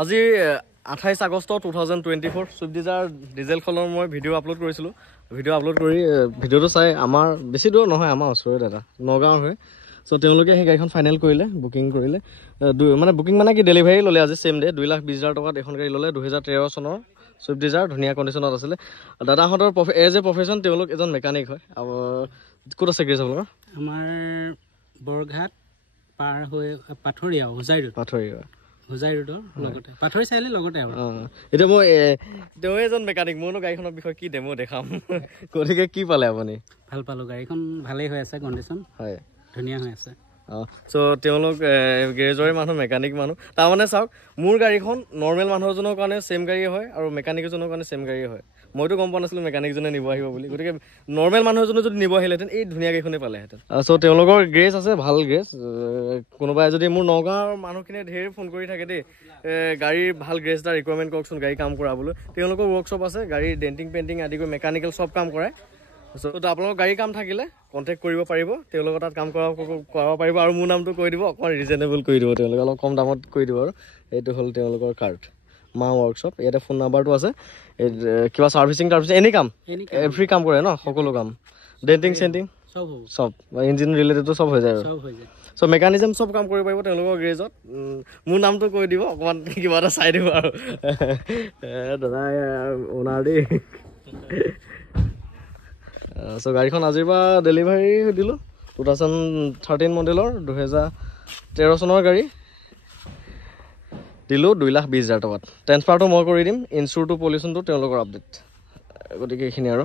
আজি 28 August 2024 Swift Dzire ডিজেলখনৰ মই video' upload কৰিছিলোঁ। ভিডিঅ' আপলোড কৰি ভিডিঅ'টো চাই আমাৰ বেছি দূৰ নহয়, আমাৰ ওচৰৰে দাদা নগাঁৱৰ হয়। চ' তেওঁলোকে সেই গাড়ীখন ফাইনেল কৰিলে, বুকিং কৰিলে। মানে বুকিং মানে কি ডেলিভাৰী ল'লে আজি ছেম ডে। 2,20,000 টকাত এখন গাড়ী ল'লে। 2013 চনৰ সুইফ্ট ডিজাৰ ধুনীয়া কণ্ডিশ্যনত আছিলে। দাদাহঁতৰ এজ এ প্ৰফেশ্যন তেওঁলোক এজন মেকানিক হয়। ক'ত আছে গেৰেজ আপোনালোকৰ? আমাৰ বৰঘাট পাৰ হৈ পাথৰীয়া হোজাই ৰোডৰ লগতে পাথৰী চাৰিআলি লগতে আৰু। এতিয়া মই তেওঁ এজন মেকানিক, মোৰনো গাড়ীখনৰ বিষয়ে কি ডেমো দেখাম। গতিকে কি পালে আপুনি? ভাল পালোঁ, গাড়ীখন ভালেই হৈ আছে, কণ্ডিশ্যন হয়, ধুনীয়া হৈ আছে। চ' তেওঁলোক গেৰেজৰে মানুহ, মেকানিক মানুহ। তাৰমানে চাওক, মোৰ গাড়ীখন নৰ্মেল মানুহ এজনৰ কাৰণে ছেম গাড়ী হয় আৰু মেকানিক এজনৰ কাৰণে ছেম গাড়ী হয়। মইতো গম পোৱা নাছিলোঁ মেকানিকজনে নিব আহিব বুলি। গতিকে নৰ্মেল মানুহ এজনে যদি নিব আহিলেহেঁতেন এই ধুনীয়া গাড়ীখনেই পালেহেঁতেন। চ' তেওঁলোকৰ গ্ৰেজ আছে, ভাল গ্ৰেজ। কোনোবাই যদি মোৰ নগাঁৱৰ মানুহখিনিয়ে ঢেৰ ফোন কৰি থাকে দেই, গাড়ীৰ ভাল গ্ৰেজ এটা ৰিকুৱাৰমেণ্ট কৰকচোন গাড়ী কাম কৰাবলৈ। তেওঁলোকৰ ৱৰ্কশ্বপ আছে, গাড়ীৰ ডেণ্টিং পেইণ্টিং আদি কৰি মেকানিকেল চব কাম কৰায়। চ' আপোনালোকৰ গাড়ী কাম থাকিলে কণ্টেক্ট কৰিব পাৰিব, তেওঁলোকৰ তাত কাম কৰাব পাৰিব। আৰু মোৰ নামটো কৈ দিব, অকণমান ৰিজনেবল কৰি দিব, তেওঁলোকে অলপ কম দামত কৰি দিব। আৰু এইটো হ'ল তেওঁলোকৰ কাৰ্ড, মা ৱৰ্কশ্বপ। ইয়াতে ফোন নাম্বাৰটো আছে। কিবা ছাৰ্ভিচিং এনি কাম, এভৰি কাম কৰে ন, সকলো কাম, ডেণ্টিং চেণ্টিং চব, ইঞ্জিন ৰিলেটেডটো চব হৈ যায় আৰু। চ' মেকানিজম চব কাম কৰিব পাৰিব তেওঁলোকৰ গ্ৰেজত। মোৰ নামটো কৈ দিব, অকণমান কিবা এটা চাই দিব আৰু। দাদা অ'নাৰ দেই। চ' গাড়ীখন আজিৰ পৰা ডেলিভাৰী দিলোঁ। 2013 মডেলৰ 2013 চনৰ গাড়ী দিলোঁ 2,20,000 টকাত। ট্ৰেন্সফাৰটো মই কৰি দিম, ইঞ্চুৰটো পলিউশ্যনটো তেওঁলোকৰ আপডেট। গতিকে এইখিনি আৰু।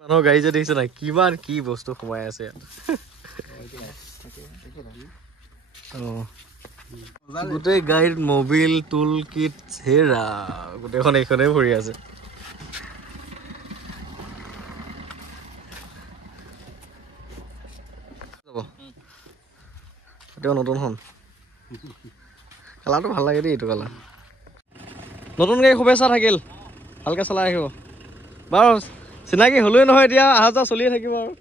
মানুহৰ গাড়ী যে দেখিছে নাই, কিমান কি বস্তু সোমাই আছে ইয়াত। গোটেই গাড়ীত মবিল, টুল কিট, হেৰা গোটেইখন এইখনেই ভৰি আছে। এতিয়া নতুনখন কালাৰটো ভাল লাগে দেই, এইটো কালাৰ। নতুন গাড়ী শুভেচ্ছা থাকিল, ভালকৈ চলাই ৰাখিব বাৰু। চিনাকি হ'লেই নহয়, এতিয়া অহা যোৱা চলিয়ে থাকিব আৰু।